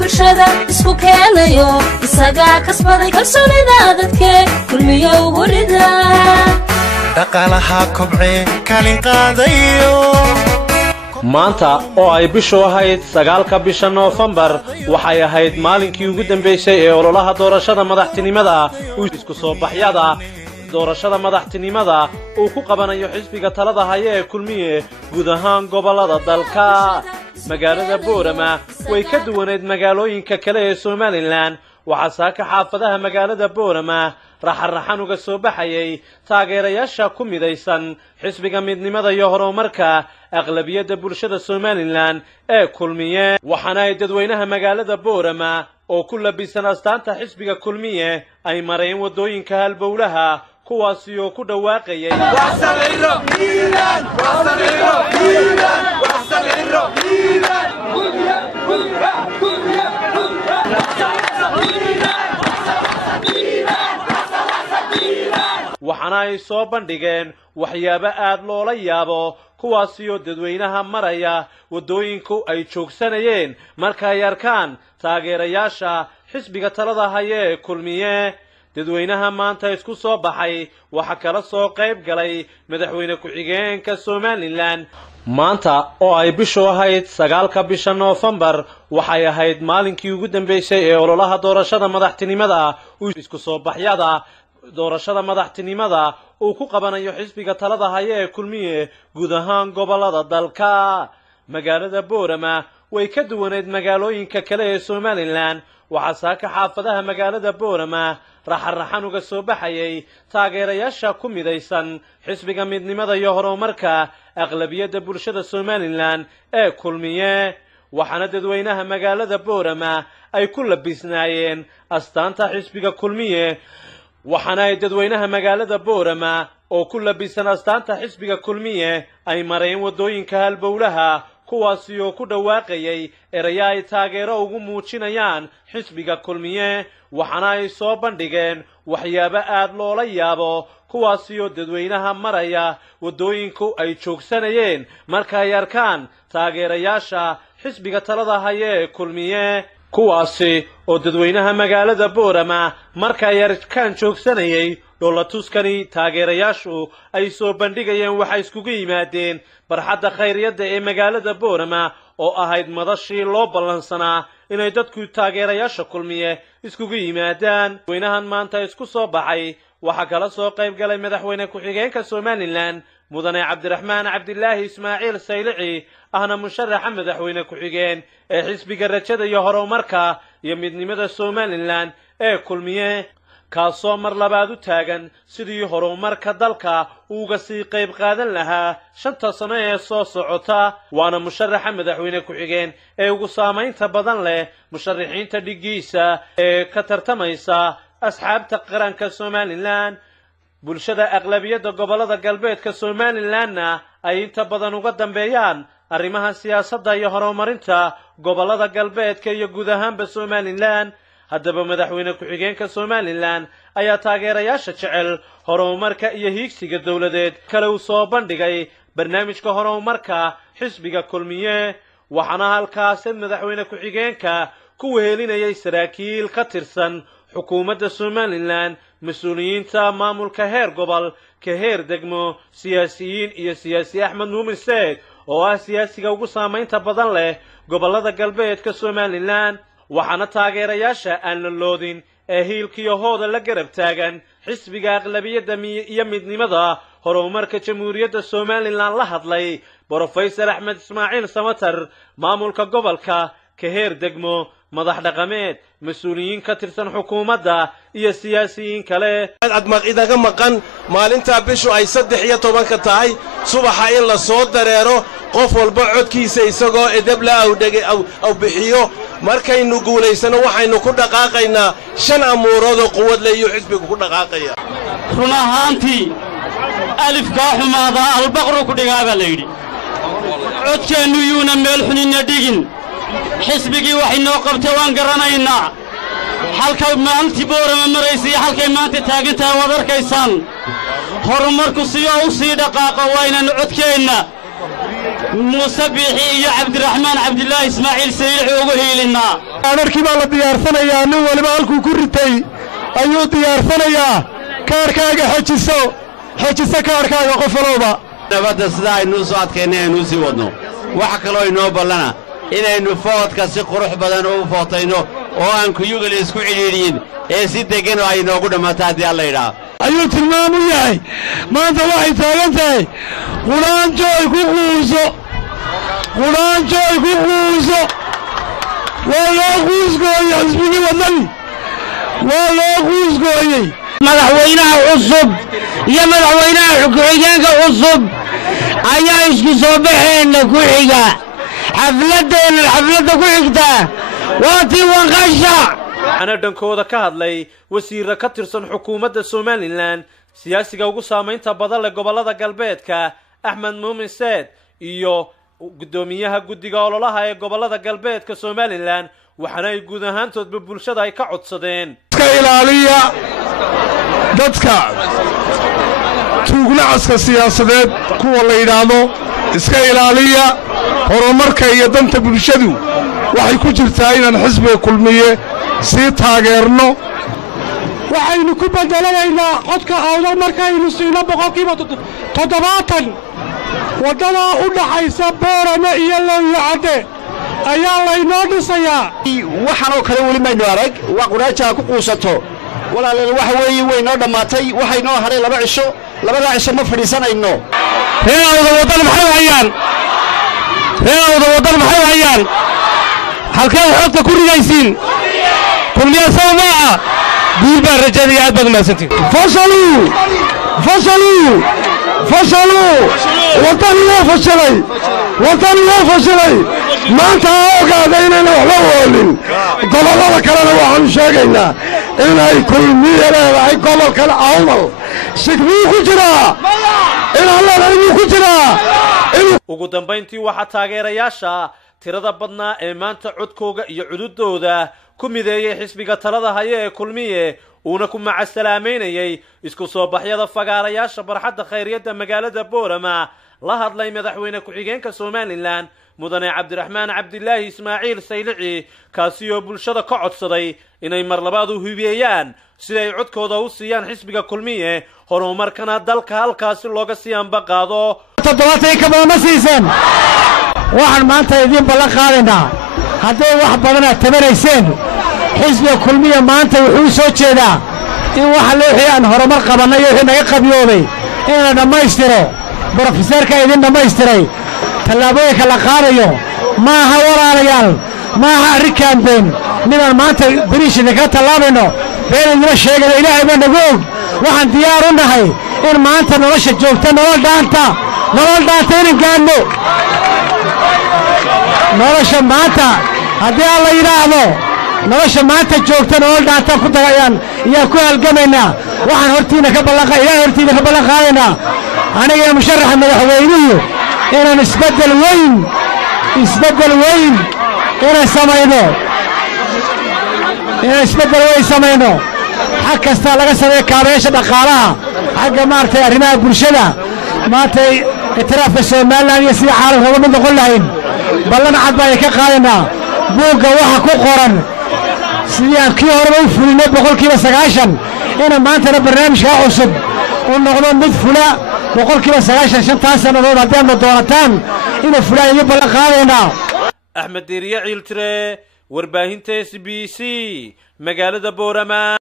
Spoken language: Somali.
bulshada isku keenayo isaga kasbaday kalsoonida dadke kulmiyo burida dhaqaalaha kobcay kalin qaadayo maanta oo ay bishu ahayd 9 bisha November waxay ahayd maalinkii ugu dambeysay ee ololaha doorashada madaxtinimada uu isku soo baxyada doorashada madaxtinimada uu ku qabanayo xisbiga talada haya ee kulmiye guud ahaan gobolada dalka magaalada Boorama way ka duwaneed magaalooyinka kale ee Somaliland waxa saaka xaafadaha magaalada Boorama raxan uga soo baxayay taageerayaasha ku midaysan xisbiga midnimada iyo horumarka aqlabiyada bulshada Somaliland ee kulmiye waxana ay dadweynaha magaalada Boorama oo ku labisan astaanta xisbiga kulmiye ay mareen wadooyinka halbowlaha kuwaasi oo ku dhawaaqayay waxana ay soo bandhigeen waxyaabo aad loola yaabo kuwaasi oo dadweynaha maraya wadooyinku ay joogsanayeen marka ay arkaan taageerayaasha xisbiga talada haya ee kulmiye dadweynaha maanta isku soo baxay waxa kala soo qayb galay madaxweyne ku-xigeenka Somaliland maanta oo ay bishu ahayd 9 bisha November waxay ahayd maalinkii ugu dambeysay ee ololaha doorashada madaxtinimada uu isku soo baxyada doorashada madaxtinimada uu ku qabanayo xisbiga talada haya ee kulmiye guud ahaan gobolada dalka magaalada Boorama way ka duwaneed magaalooyinka kale ee Somaliland waxa saaka xaafadaha magaalada Boorama raxan uga soo baxayay taageerayaasha ku midaysan xisbiga midnimada iyo horumarka aqlabiyada bulshada Somaliland ee kulmiye waxana dadweynaha magaalada Boorama ay ku labisnaayeen astaanta xisbiga kulmiye waxana ay dadweynaha magaalada Boorama oo ku labisan astaanta xisbiga kulmiye ay mareen wadooyinka halbowlaha kuwaasi oo ku dhawaaqayay eraya ay taageero ugu muujinayaan xisbiga kulmiye waxana ay soo bandhigeen waxyaabo aad loola yaabo kuwaasi oo dadweynaha maraya wadooyinku ay joogsanayeen marka ay arkaan taageerayaasha xisbiga talada haya ee kulmiye kuwaasi oo dadweynaha magaalada Boorama marka ay arkaan joogsanayay dowlatuskani taageerayaashu ay soo bandhigayeen waxa iskugu yimaadeen barxadda khayriyada ee magaalada Boorama oo ahayd madashii loo ballansanaa inay dadku taageerayaasha kulmiye iskugu yimaadaan dadweynahan maanta isku soo baxay waxa kala soo qayb galay madaxweyne ku-xigeenka Somaliland mudane Cabdiraxmaan Cabdilaahi Ismaaciil Saylici ahna musharaxa madaxweyne ku-xigeen ee xisbiga rajada iyo horumarka iyo midnimada Somaliland ee kulmiye kaasoo mar labaad u taagan sidii horumarka dalka uga sii qayb qaadan lahaa 5 sano ee soo socota waana musharaxa madaxweyne ku-xigeen ee ugu saameynta badan leh musharaxiinta dhigiisa ee ka tartamaysa asxaabta qaranka Somaliland bulshada aqlabiyada gobolada galbeedka Somalilandna ay inta badan uga dambeeyaan arrimaha siyaasadda iyo horumarinta gobolada galbeedka iyo guud ahaanba Somaliland haddaba madaxweyne ku-xigeenka Somaliland ayaa taageerayaasha jecel horumarka iyo hiigsiga dawladeed kale uu soo bandhigay barnaamijka horumarka xisbiga kulmiye waxana halkaas madaxweyne ku-xigeenka ku wehelinayay saraakiil ka tirsan xukuumadda Somaliland mas'uuliyiinta maamulka heer gobol ka heer degmo siyaasiyiin iyo siyaasi Axmed Muumin Seed oo ah siyaasiga ugu saameynta badan leh gobolada galbeedka Somaliland waxana taageerayaasha aan la loodin ee hiilkiyo hooda la garab taagan xisbiga aqlabiyada iyo midnimada horumarka jamhuuriyadda Somaliland la hadlay Professor Axmed Ismaaciil Samatar maamulka gobolka ka heer degmo madax dhaqameed mas'uuliyiin ka tirsan xukuumadda iyo siyaasiyiin kale admaq idaga maqan maalinta bishu ay 13 tahay subaxa in la soo dareero qof walba codkiisa isagoo edeb la aw bixiyo markaynu guulaysano waxaynu ku dhaqaaqaynaa 5 amuurood oo quwad leh iyo xisbigu ku dhaqaaqaya run ahaantii alifka xumaada albaqru ku dhigaaga leeydi codkeenu yuuna meel xunina dhigin xisbigii wax inoo qabtay waan garanaynaa halka maanta Boorama maraysay halkay maanta taagantahay wad arkaysaan horumarku si uu sii dhaqaaqo waa inaan codkeena muuse biixi iyo cabdiraxmaan cabdilaahi ismaaciil saylici ugu hiilinnaa markii baa la diyaarsanayaa nin waliba halkuu ku ritay ayuu diyaarsanayaa kaarkaaga xejiso kaarkaaga qof walowba nabadda sidaa aynuu soo adkaynay aynuu sii wadno waxa kaloo inoo ballana inaynu foodka si qurux badan u footayno oo aan kuyugala isku cidhiidhiyin ee si deggan oo ay inoogu dhammaato haddii alla yidhaah ayuu tilmaam u yahay maanta waxay taagan tahay qudhaanjo ay ku quuso waa loo quusgooyey xisbigii waddani waa loo quusgooyey madaxweynaha cusub iyo madaxweynaha ku-xigeenka cusub ayaa isku soo baxeenna ku xiga xafladeenna xafladda ku xigta waa tii wanqasha waxaana dhankooda ka hadlay wasiirra ka tirsan xukuumadda somalilan siyaasiga ugu saamaynta badan leh gobollada galbeedka axmed muumin seed iyo guddoomiyaha guddiga ololaha ee gobollada galbeedka somalilan waxaana ay guud ahaantoodba bulshada ay ka codsadeen iska ilaaliya dadka tuugnacaska siyaasadeed kuwa la yidhaahdo iska ilaaliya horumarka iyo danta bulshadu waxay ku jirtaa inaan xisbiga kulmiye sii taageerno waxaynu ku bedelanaynaa codka awdal markaynu siino 70% waddada u dhaxaysa boorame iyo lawicadde ayaa laynoo dhisayaa waxaanoo kale weli maynu arag waa quraajaa ku quusato walaaleel waxa weeye waynoo dhammaatay waxaynoo hadhay 2 cisho 2 cisho ma fadhiisanayno reerowda waddan maxay hayaan halkee xogta ku rigaysiin kulmiya sawmaa guul baa rajada aad baad mahadsantiin fasaluu waddan loo fashalay maanta ha ogaada inayna waxba woolin gobollada kalena waxaanu sheegaynaa inay kulmiya leedahay gobolkan awdal sigmuu ku jiraa inaan leedahay buu ku jiraa ugu dambayntii waxaa taageerayaasha tirada badnaa ee maanta codkooga iyo cududooda ku mideeyey xisbiga talada haya ee kulmiye uuna ku macasalaameynayay isku soo baxyada fagaarayaasha barxadda khayriyadda magaalada boorama la hadlay madaxweyne ku-xigeenka somalilan mudane cabdiraxmaan cabdilaahi ismaaciil saylici kaasi oo bulshada ka codsaday inay mar labaad u hibeeyaan siday codkooda u siiyaan xisbiga kulmiye horumarkana dalka halkaasi looga sii ambaqaado 70 ka badan ma siisan waxaan maanta idin ballan qaadaynaa hadday wax badan aad tabanayseen xisbiga kulmiye maanta wuxuu soo jeedaa in waxa wixii aan horumar qabannay iyo wixii naga qabyooday inaan dhammaystiro brofesaarka idin dhammaystiray tallaabooyinka la qaadayo maaha walaalayaal maaha arrin kaambeen midaan maanta beriish idinka tallaabayno been idinla sheegaya ilaahay baa nagu og waxaan diyaar u nahay in maanta nolosha joogta nolol dhaanta inaan gaadhno nolosha maanta haddii aan la yidhaahdo nolosha maanta joogta nolol dhaanta ku dagayaan iyaan ku halgamaynaa waxaan ilaahay hortiina ka ballan qaadaynaa aniga iyo musharaxa madaxweynuhu inaan isbeddel weyn inaan samayno xag kasta laga sameeyo kaabayaasha dhaqaalaha xagga maaragtay arrimaha bulshada maantay itiraafka somalilan iyo sidii caalamka uga mid noqon lahayn ballan cad baan ka qaadaynaa buugga waxa ku qoran sidii aan kii horeba u fulinay 90% inaan maantana barnaamijkaa cusub u noqdo mid fula 95 sannadood haddii aadna doonataan inuu fulaan idin ballan qaadaynaa axmed diiriye ciiltire warbaahinta SBC magaalada boorama.